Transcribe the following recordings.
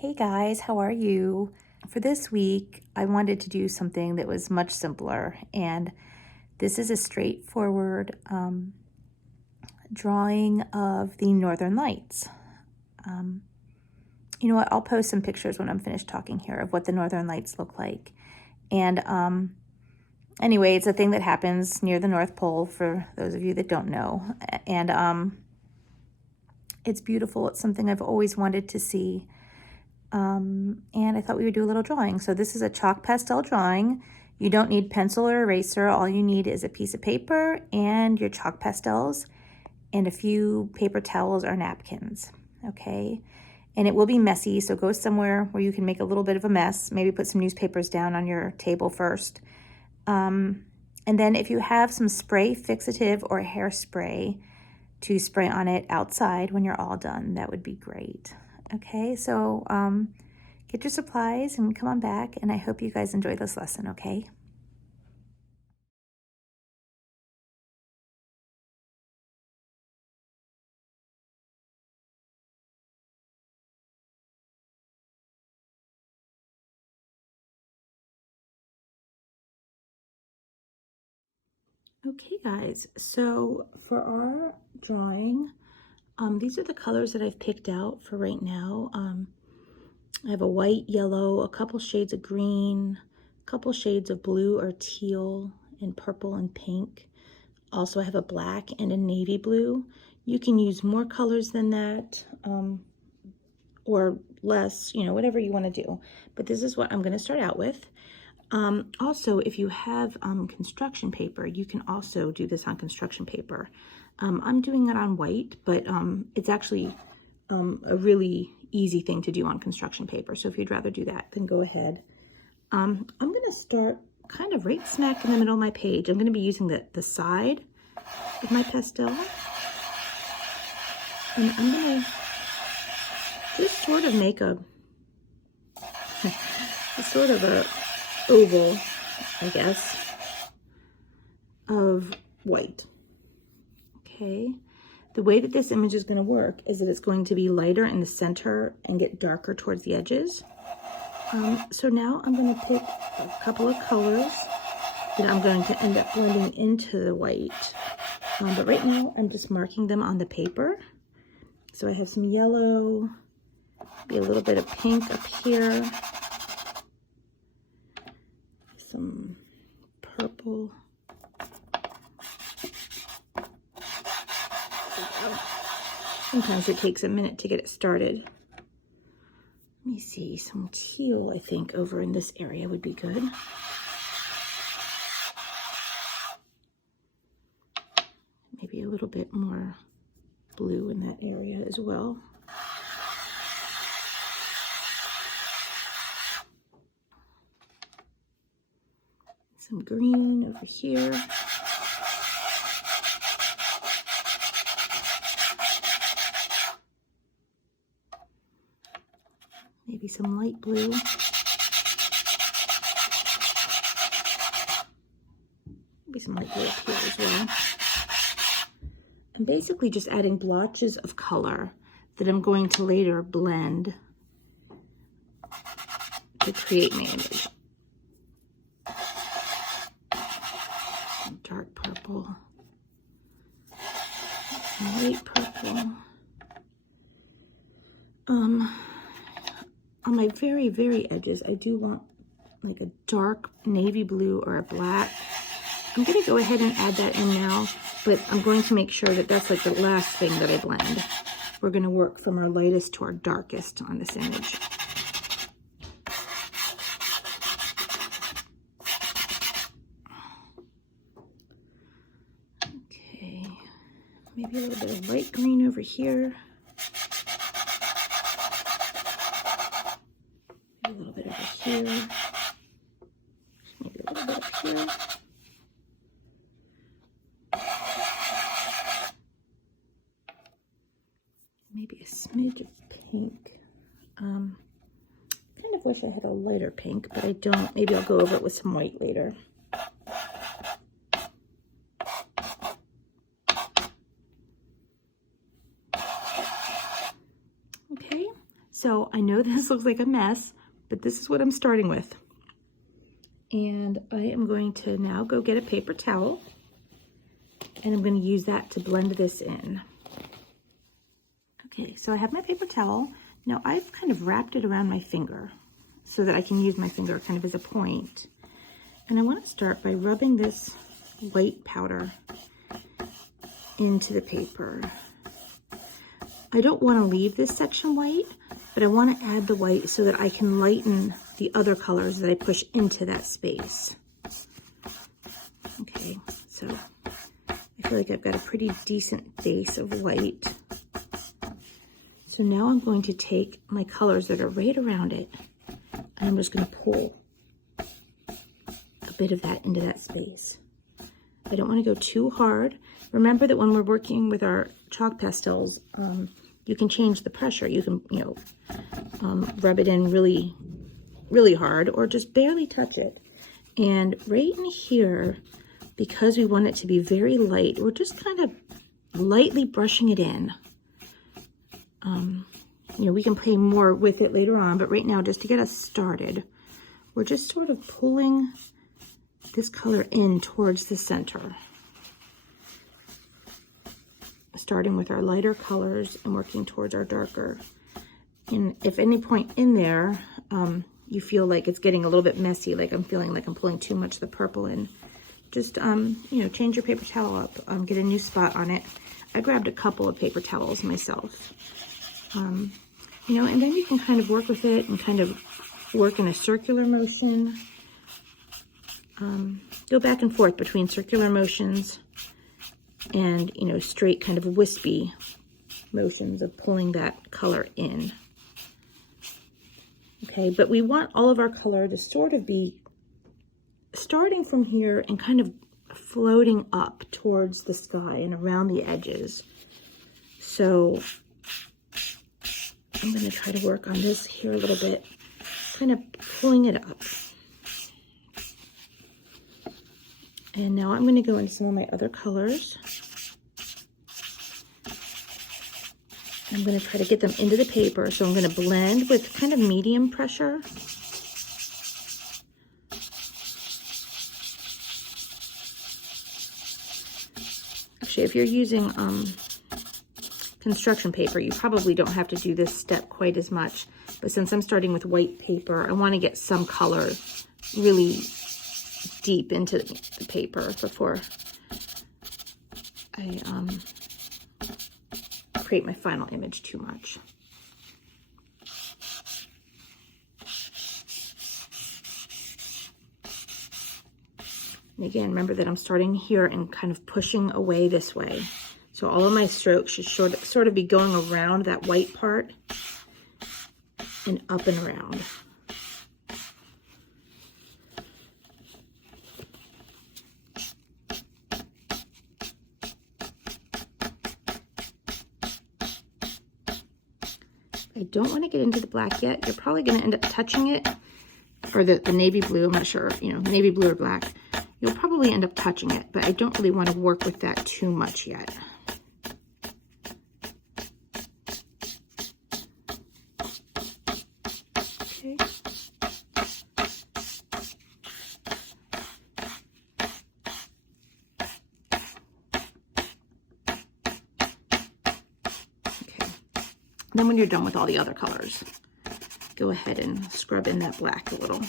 Hey guys, how are you? For this week, I wanted to do something that was much simpler, and this is a straightforward drawing of the Northern Lights. You know what? I'll post some pictures when I'm finished talking here of what the Northern Lights look like. And anyway, it's a thing that happens near the North Pole for those of you that don't know. And it's beautiful. It's something I've always wanted to see. And I thought we would do a little drawing. So this is a chalk pastel drawing. You don't need pencil or eraser. All you need is a piece of paper and your chalk pastels and a few paper towels or napkins, okay? And it will be messy, so go somewhere where you can make a little bit of a mess. Maybe put some newspapers down on your table first. And then if you have some spray fixative or hairspray to spray on it outside when you're all done, that would be great. Okay, so get your supplies and come on back, and I hope you guys enjoy this lesson, okay? Okay, guys, so for our drawing, these are the colors that I've picked out for right now. I have a white, yellow, a couple shades of green, a couple shades of blue or teal, and purple and pink. Also, I have a black and a navy blue. You can use more colors than that, or less, you know, whatever you want to do. But this is what I'm going to start out with. Also, if you have construction paper, you can also do this on construction paper. I'm doing it on white, but it's actually a really easy thing to do on construction paper. So if you'd rather do that, then go ahead. I'm going to start kind of right smack in the middle of my page. I'm going to be using the side of my pastel. And I'm going to just sort of make a sort of a oval, I guess, of white. Okay. The way that this image is going to work is that it's going to be lighter in the center and get darker towards the edges. So now I'm going to pick a couple of colors that I'm going to end up blending into the white. But right now I'm just marking them on the paper. So I have some yellow, maybe a little bit of pink up here, some purple. Sometimes it takes a minute to get it started. Let me see, some teal, I think, over in this area would be good. Maybe a little bit more blue in that area as well. Some green over here. Maybe some light blue. Maybe some light blue up here as well. I'm basically just adding blotches of color that I'm going to later blend to create my image. Some dark purple, some light purple. On my very, very edges, I do want like a dark navy blue or a black. I'm going to go ahead and add that in now, but I'm going to make sure that that's like the last thing that I blend. We're going to work from our lightest to our darkest on this image. Okay, maybe a little bit of light green over here. Maybe a little bit over here. Maybe a little bit up here. Maybe a smidge of pink. Kind of wish I had a lighter pink, but I don't. Maybe I'll go over it with some white later. Okay, So I know this looks like a mess, but this is what I'm starting with. And I am going to now go get a paper towel, and I'm going to use that to blend this in. Okay, so I have my paper towel. Now I've kind of wrapped it around my finger so that I can use my finger kind of as a point. And I want to start by rubbing this white powder into the paper. I don't want to leave this section white, but I want to add the white so that I can lighten the other colors that I push into that space. Okay, so I feel like I've got a pretty decent base of white. So now I'm going to take my colors that are right around it, and I'm just going to pull a bit of that into that space. I don't want to go too hard. Remember that when we're working with our chalk pastels, you can change the pressure. You can, rub it in really, really hard or just barely touch it. And right in here, because we want it to be very light, we're just kind of lightly brushing it in. We can play more with it later on, but right now, just to get us started, we're just sort of pulling this color in towards the center, starting with our lighter colors and working towards our darker. And if any point in there you feel like it's getting a little bit messy, like I'm feeling like I'm pulling too much of the purple in, just change your paper towel up, get a new spot on it. I grabbed a couple of paper towels myself, and then you can kind of work with it and kind of work in a circular motion. Go back and forth between circular motions and, straight kind of wispy motions of pulling that color in. Okay, but we want all of our color to sort of be starting from here and kind of floating up towards the sky and around the edges. So I'm going to try to work on this here a little bit, kind of pulling it up. And now I'm going to go into some of my other colors. I'm going to try to get them into the paper. So I'm going to blend with kind of medium pressure. Actually, if you're using construction paper, you probably don't have to do this step quite as much. But since I'm starting with white paper, I want to get some color really deep into the paper before I create my final image too much. And again, remember that I'm starting here and kind of pushing away this way. So all of my strokes should sort of be going around that white part and up and around. I don't want to get into the black yet. You're probably going to end up touching it, or the navy blue, I'm not sure, navy blue or black. You'll probably end up touching it, but I don't really want to work with that too much yet. Okay. Then when you're done with all the other colors, go ahead and scrub in that black a little.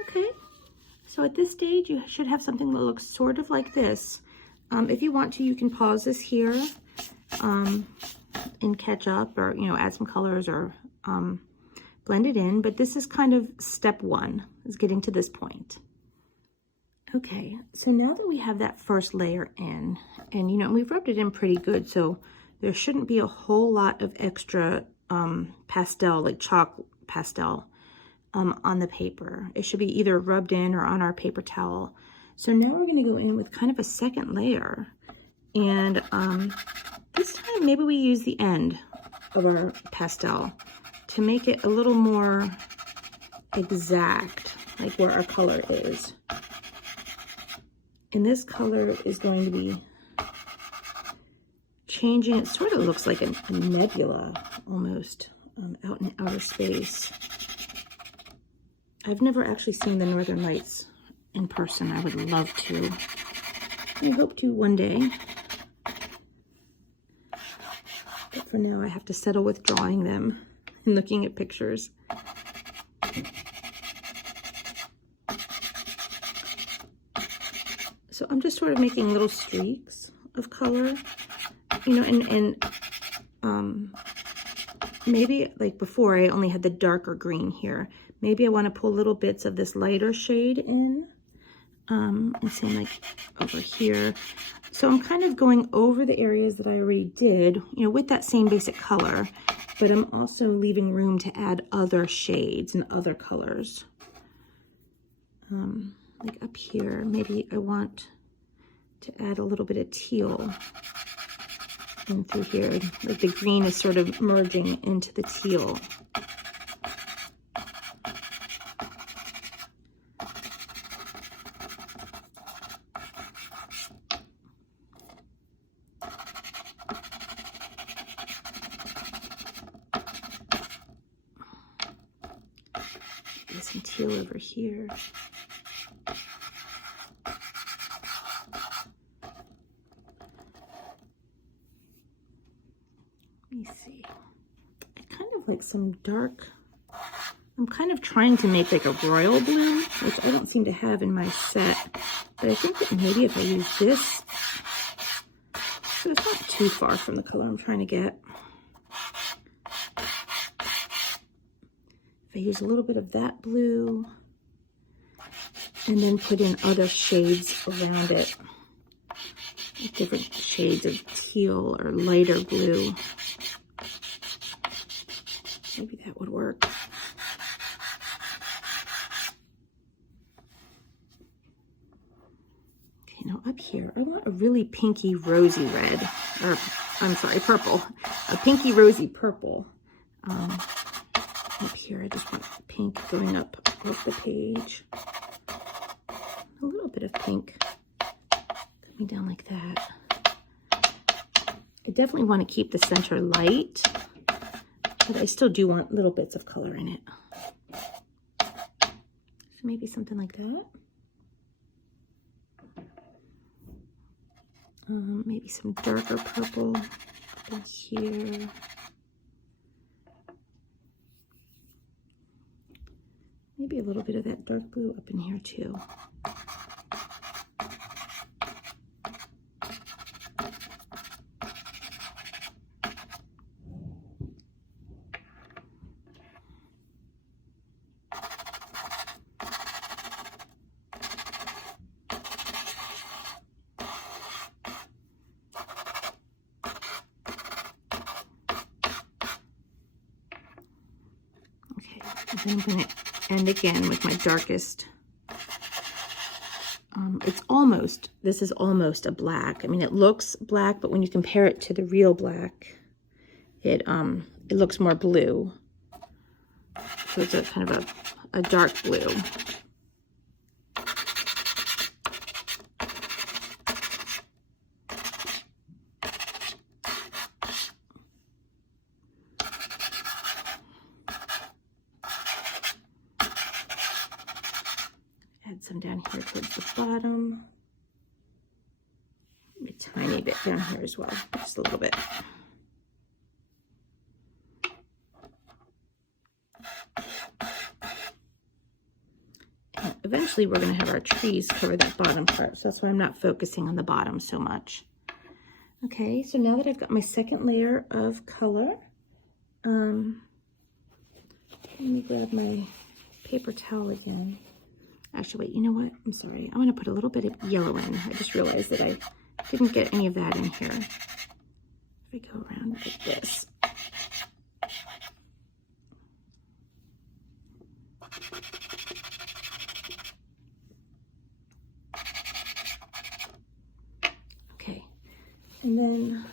Okay, so at this stage, you should have something that looks sort of like this. If you want to, you can pause this here and catch up, or add some colors or blend it in. But this is kind of step one, is getting to this point. Okay, so now that we have that first layer in, and we've rubbed it in pretty good, so there shouldn't be a whole lot of extra pastel, like chalk pastel, on the paper. It should be either rubbed in or on our paper towel. So now we're going to go in with kind of a second layer, And this time maybe we use the end of our pastel to make it a little more exact, like where our color is. And this color is going to be changing. It sort of looks like a nebula almost out in outer space. I've never actually seen the Northern Lights in person. I would love to. I hope to one day. But for now, I have to settle with drawing them and looking at pictures. So I'm just sort of making little streaks of color, you know, and maybe like before I only had the darker green here. Maybe I want to pull little bits of this lighter shade in, and same like over here. So I'm kind of going over the areas that I already did, you know, with that same basic color, but I'm also leaving room to add other shades and other colors. Like up here, maybe I want to add a little bit of teal in through here. Like the green is sort of merging into the teal. Maybe some teal over here. Let me see. I kind of like some dark, I'm kind of trying to make like a royal blue, which I don't seem to have in my set. But I think that maybe if I use this, so it's not too far from the color I'm trying to get. If I use a little bit of that blue, and then put in other shades around it, like different shades of teal or lighter blue. Maybe that would work. Okay, now up here, I want a really pinky rosy red, or I'm sorry, purple. A pinky rosy purple. Up here, I just want pink going up off the page. A little bit of pink coming down like that. I definitely want to keep the center light, but I still do want little bits of color in it. So maybe something like that. Maybe some darker purple up in here. Maybe a little bit of that dark blue up in here too. Okay, and then I'm going to end again with my darkest. This is almost a black. I mean, it looks black, but when you compare it to the real black, it looks more blue. So it's a kind of a dark blue. Add some down here towards the bottom. A tiny bit down here as well, just a little bit. And eventually we're going to have our trees cover that bottom part, so that's why I'm not focusing on the bottom so much. Okay, so now that I've got my second layer of color, let me grab my paper towel again. Actually, wait, you know what? I'm sorry. I'm going to put a little bit of yellow in. I just realized that I didn't get any of that in here. If I go around like this. Okay, And then,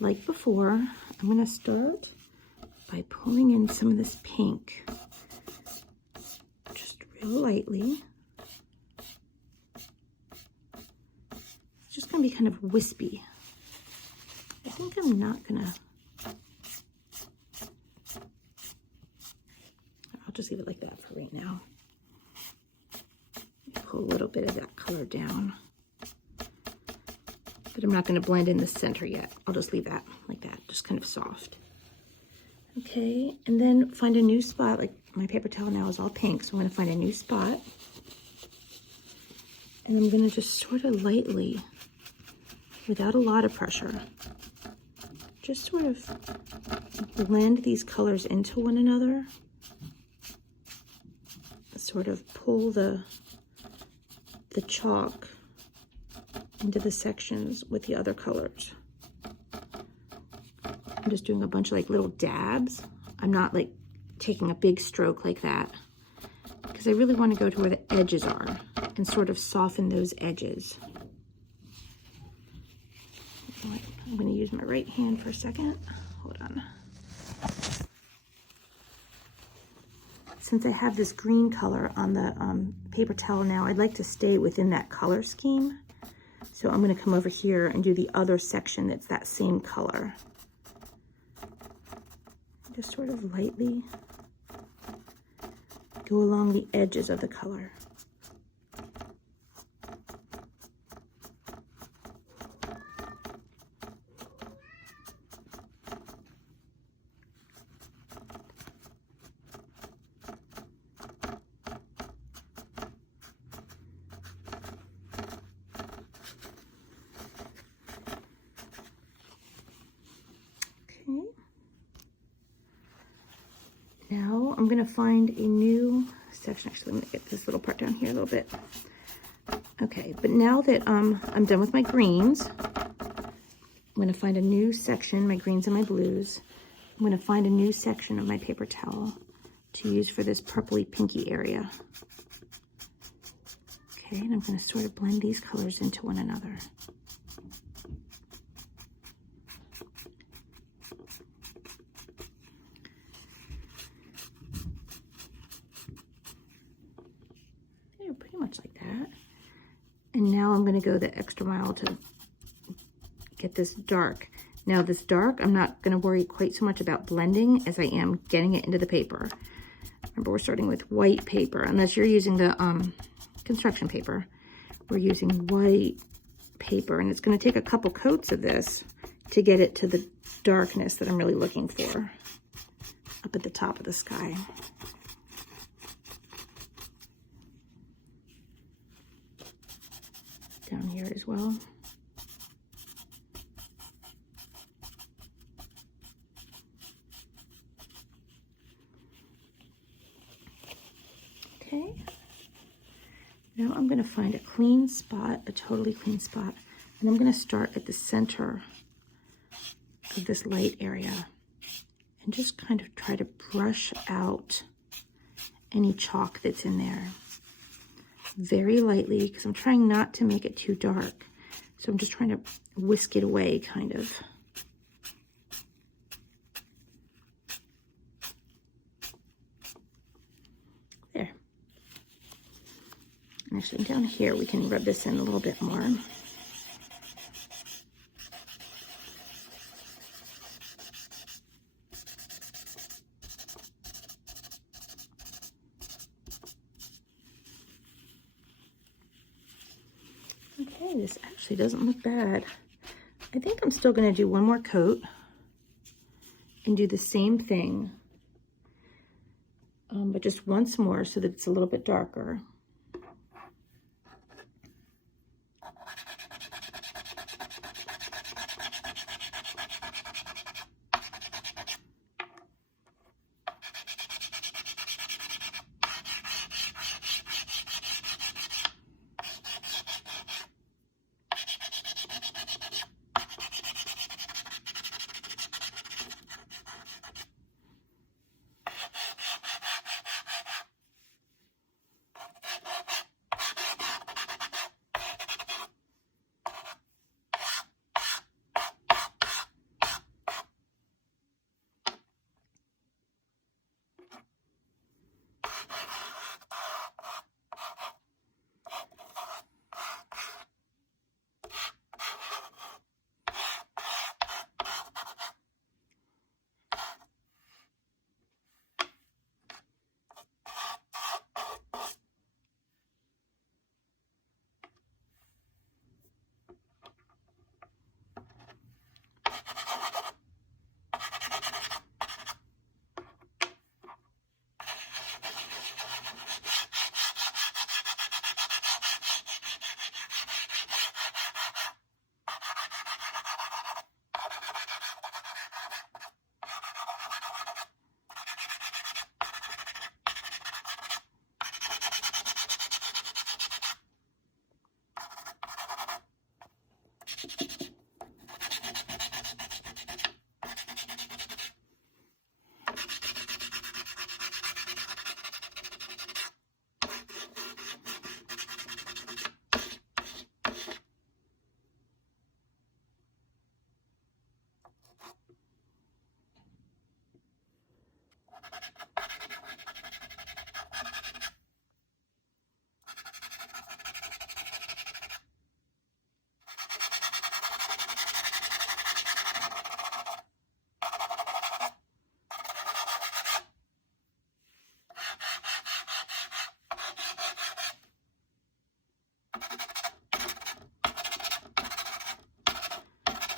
like before, I'm going to start by pulling in some of this pink, just real lightly. It's just going to be kind of wispy. I think I'm not going to, I'll just leave it like that for right now. Pull a little bit of that color down. But I'm not going to blend in the center yet. I'll just leave that like that, just kind of soft. Okay, and then find a new spot. Like my paper towel now is all pink, so I'm going to find a new spot. And I'm going to just sort of lightly, without a lot of pressure, just sort of blend these colors into one another. Sort of pull the chalk into the sections with the other colors. I'm just doing a bunch of like little dabs. I'm not like taking a big stroke like that because I really want to go to where the edges are and sort of soften those edges. I'm going to use my right hand for a second. Hold on. Since I have this green color on the paper towel now, I'd like to stay within that color scheme. So I'm going to come over here and do the other section that's that same color. Just sort of lightly go along the edges of the color. Now I'm going to find a new section. Actually, I'm going to get this little part down here a little bit. Okay, but now that I'm done with my greens, I'm going to find a new section, my greens and my blues. I'm going to find a new section of my paper towel to use for this purpley pinky area. Okay, and I'm going to sort of blend these colors into one another. Pretty much like that. And now I'm going to go the extra mile to get this dark. Now this dark, I'm not going to worry quite so much about blending as I am getting it into the paper. Remember, we're starting with white paper. Unless you're using the construction paper, we're using white paper, and it's going to take a couple coats of this to get it to the darkness that I'm really looking for up at the top of the sky. Down here as well. Okay. Now I'm going to find a clean spot, a totally clean spot, and I'm going to start at the center of this light area and just kind of try to brush out any chalk that's in there. Very lightly, because I'm trying not to make it too dark. So I'm just trying to whisk it away, kind of. There. And actually, down here, we can rub this in a little bit more. Okay, this actually doesn't look bad. I think I'm still going to do one more coat and do the same thing, but just once more so that it's a little bit darker.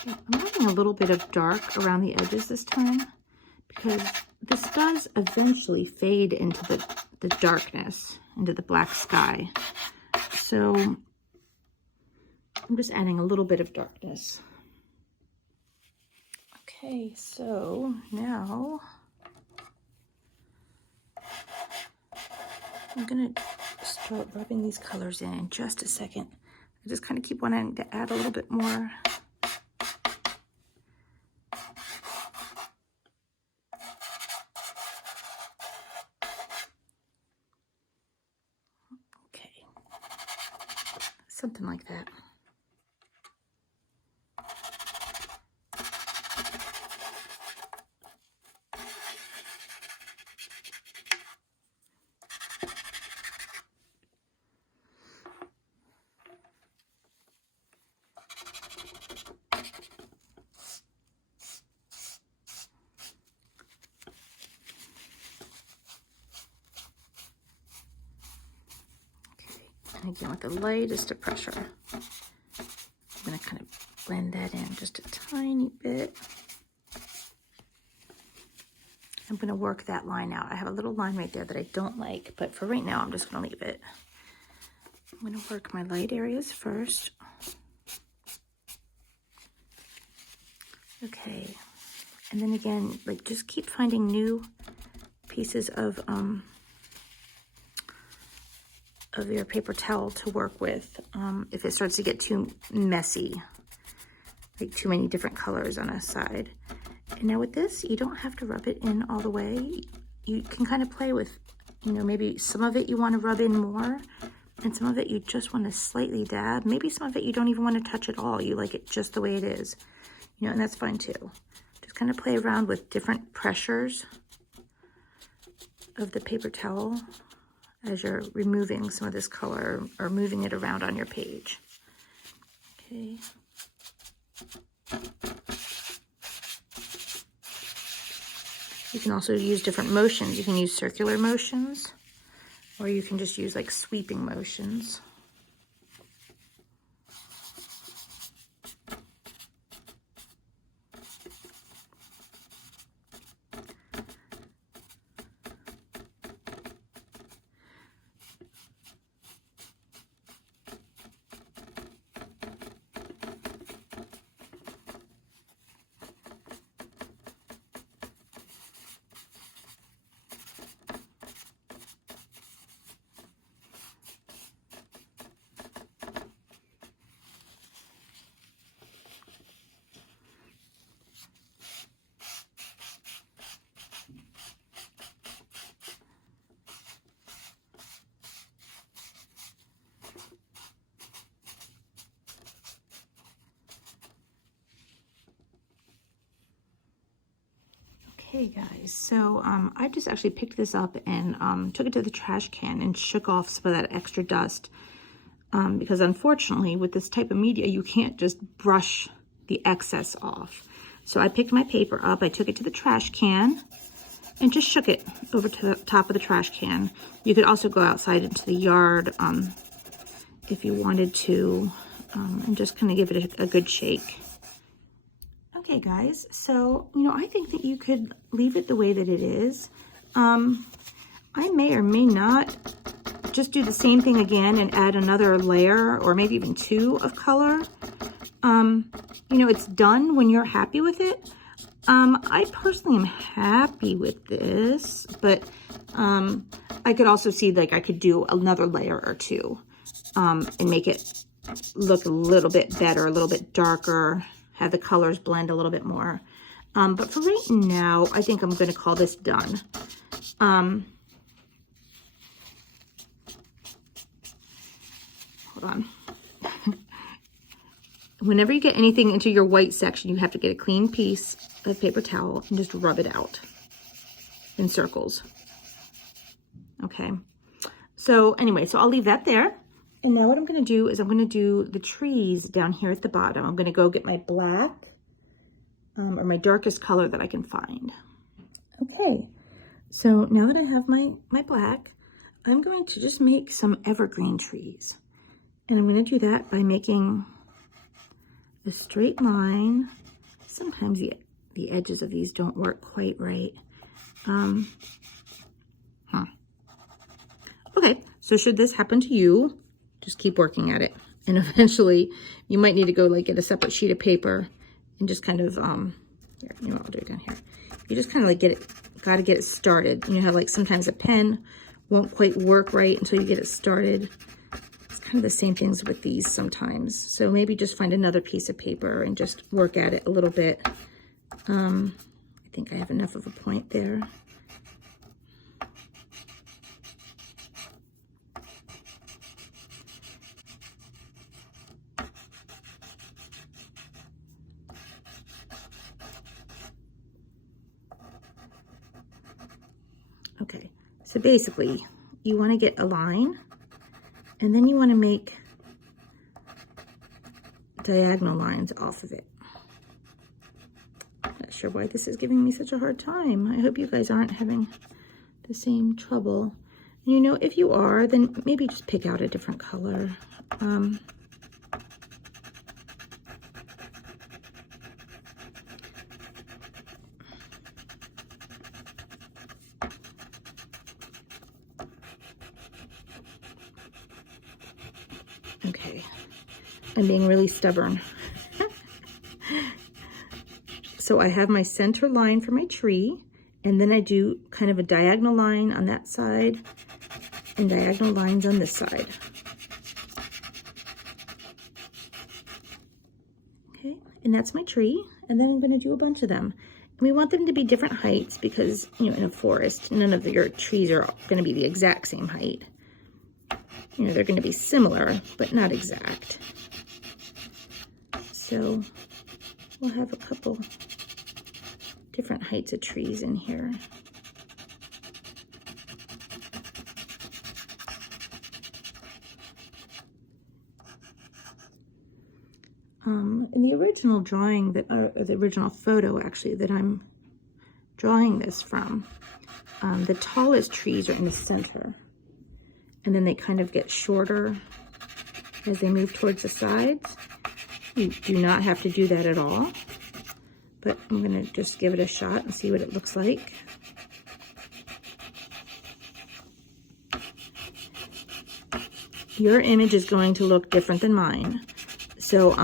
I'm having a little bit of dark around the edges this time because this does eventually fade into the darkness, into the black sky. So I'm just adding a little bit of darkness. Okay, so now I'm gonna start rubbing these colors in just a second. I just kind of keep wanting to add a little bit more. Okay, something like that. And again, with the lightest of pressure, I'm going to kind of blend that in just a tiny bit. I'm going to work that line out. I have a little line right there that I don't like, but for right now, I'm just going to leave it. I'm going to work my light areas first. Okay. And then again, like just keep finding new pieces of your paper towel to work with if it starts to get too messy, like too many different colors on a side. And now with this, you don't have to rub it in all the way. You can kind of play with, you know, maybe some of it you want to rub in more, and some of it you just want to slightly dab. Maybe some of it you don't even want to touch at all. You like it just the way it is, you know, and that's fine too. Just kind of play around with different pressures of the paper towel as you're removing some of this color or moving it around on your page. Okay. You can also use different motions. You can use circular motions, or you can just use like sweeping motions. Okay guys, so I just actually picked this up and took it to the trash can and shook off some of that extra dust because unfortunately with this type of media you can't just brush the excess off. So I picked my paper up, I took it to the trash can and just shook it over to the top of the trash can. You could also go outside into the yard if you wanted to and just kind of give it a good shake. Okay guys, so, you know, I think that you could leave it the way that it is. I may or may not just do the same thing again and add another layer or maybe even two of color. You know, it's done when you're happy with it. I personally am happy with this, but I could also see like I could do another layer or two and make it look a little bit better, a little bit darker, have the colors blend a little bit more. But for right now, I think I'm going to call this done. Hold on. Whenever you get anything into your white section, you have to get a clean piece of paper towel and just rub it out in circles. Okay. So anyway, so I'll leave that there. And now what I'm going to do is I'm going to do the trees down here at the bottom. I'm going to go get my black or my darkest color that I can find. Okay, so now that I have my black, I'm going to just make some evergreen trees. And I'm going to do that by making a straight line. Sometimes the edges of these don't work quite right. Okay, so should this happen to you, just keep working at it. And eventually you might need to go like get a separate sheet of paper and just kind of, here, you know what, I'll do it down here. You just kind of like gotta get it started. You know how like sometimes a pen won't quite work right until you get it started. It's kind of the same things with these sometimes. So maybe just find another piece of paper and just work at it a little bit. I think I have enough of a point there. Okay, so basically you want to get a line and then you want to make diagonal lines off of it. Not sure why this is giving me such a hard time. I hope you guys aren't having the same trouble. And you know, if you are, then maybe just pick out a different color. Okay, I'm being really stubborn. So I have my center line for my tree, and then I do kind of a diagonal line on that side and diagonal lines on this side. Okay, and that's my tree, and then I'm going to do a bunch of them. And we want them to be different heights because, you know, in a forest, none of your trees are going to be the exact same height. You know, they're going to be similar, but not exact. So we'll have a couple different heights of trees in here. In the original drawing that, the original photo actually that I'm drawing this from, the tallest trees are in the center, and then they kind of get shorter as they move towards the sides. You do not have to do that at all, but I'm gonna just give it a shot and see what it looks like. Your image is going to look different than mine. So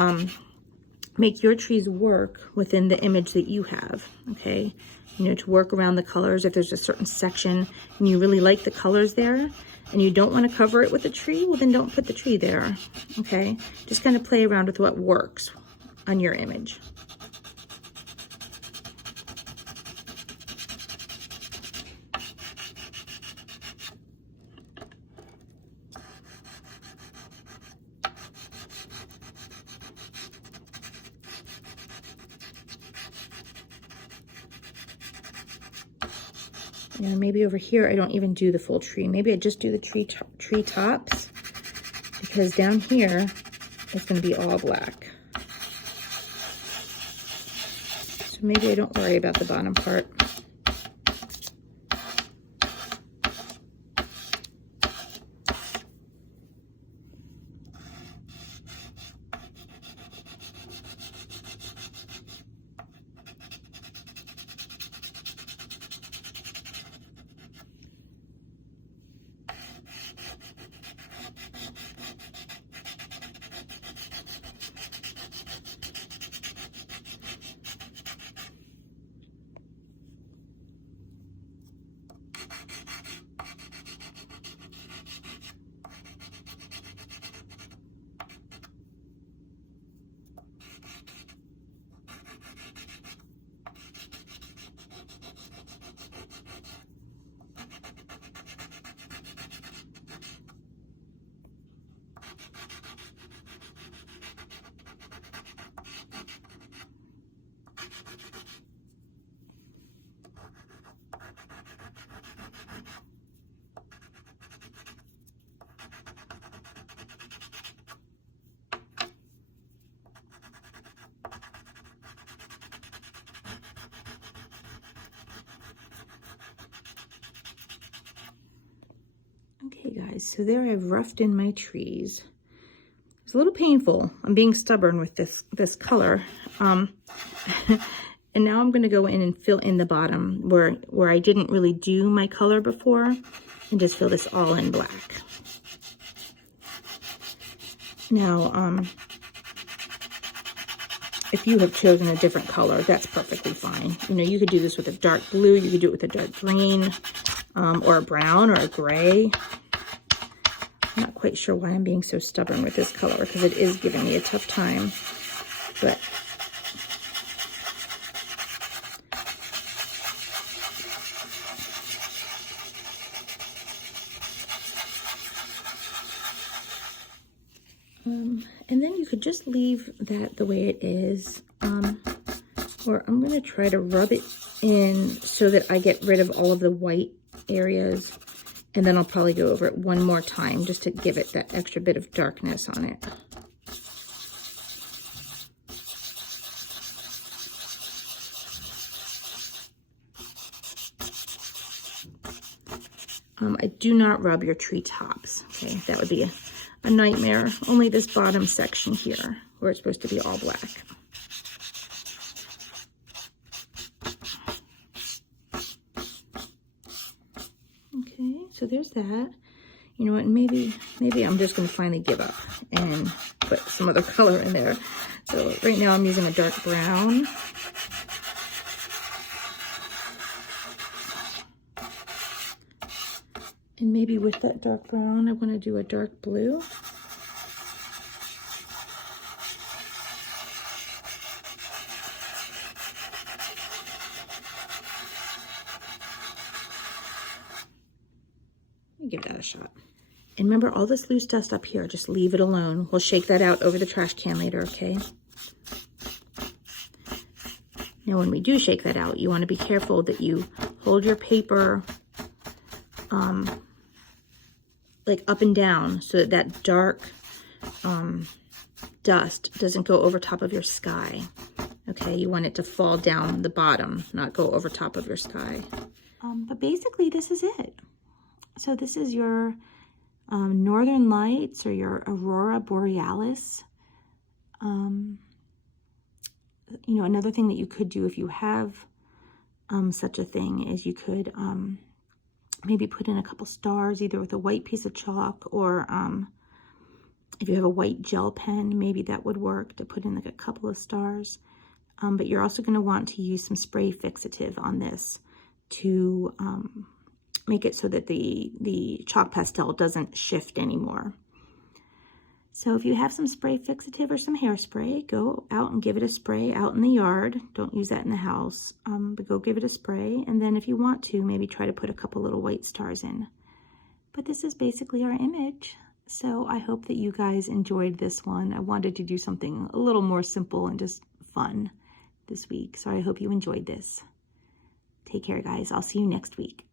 make your trees work within the image that you have, okay? You know, to work around the colors. If there's a certain section and you really like the colors there and you don't want to cover it with a tree, well then don't put the tree there, okay? Just kind of play around with what works on your image. And maybe over here, I don't even do the full tree. Maybe I just do the tree tops, because down here, it's gonna be all black. So maybe I don't worry about the bottom part. Okay guys, so there I've roughed in my trees. It's a little painful. I'm being stubborn with this color. And now I'm gonna go in and fill in the bottom where I didn't really do my color before, and just fill this all in black. Now, if you have chosen a different color, that's perfectly fine. You know, you could do this with a dark blue, you could do it with a dark green, or a brown or a gray. I'm not quite sure why I'm being so stubborn with this color, because it is giving me a tough time. But and then you could just leave that the way it is. Or I'm going to try to rub it in so that I get rid of all of the white areas. And then I'll probably go over it one more time just to give it that extra bit of darkness on it. I do not rub your tree tops, okay? That would be a nightmare. Only this bottom section here, where it's supposed to be all black. Okay, so there's that. You know what, maybe I'm just gonna finally give up and put some other color in there. So right now I'm using a dark brown. And maybe with that dark brown, I want to do a dark blue. Give that a shot. And remember, all this loose dust up here, just leave it alone. We'll shake that out over the trash can later, okay? Now, when we do shake that out, you want to be careful that you hold your paper like up and down so that that dark dust doesn't go over top of your sky. Okay, you want it to fall down the bottom, not go over top of your sky. But basically, this is it. So this is your northern lights or your aurora borealis. You know, another thing that you could do if you have such a thing is you could maybe put in a couple stars, either with a white piece of chalk or if you have a white gel pen, maybe that would work to put in like a couple of stars. But you're also going to want to use some spray fixative on this to make it so that the chalk pastel doesn't shift anymore. So if you have some spray fixative or some hairspray, go out and give it a spray out in the yard. Don't use that in the house, but go give it a spray. And then if you want to, maybe try to put a couple little white stars in. But this is basically our image. So I hope that you guys enjoyed this one. I wanted to do something a little more simple and just fun this week. So I hope you enjoyed this. Take care, guys. I'll see you next week.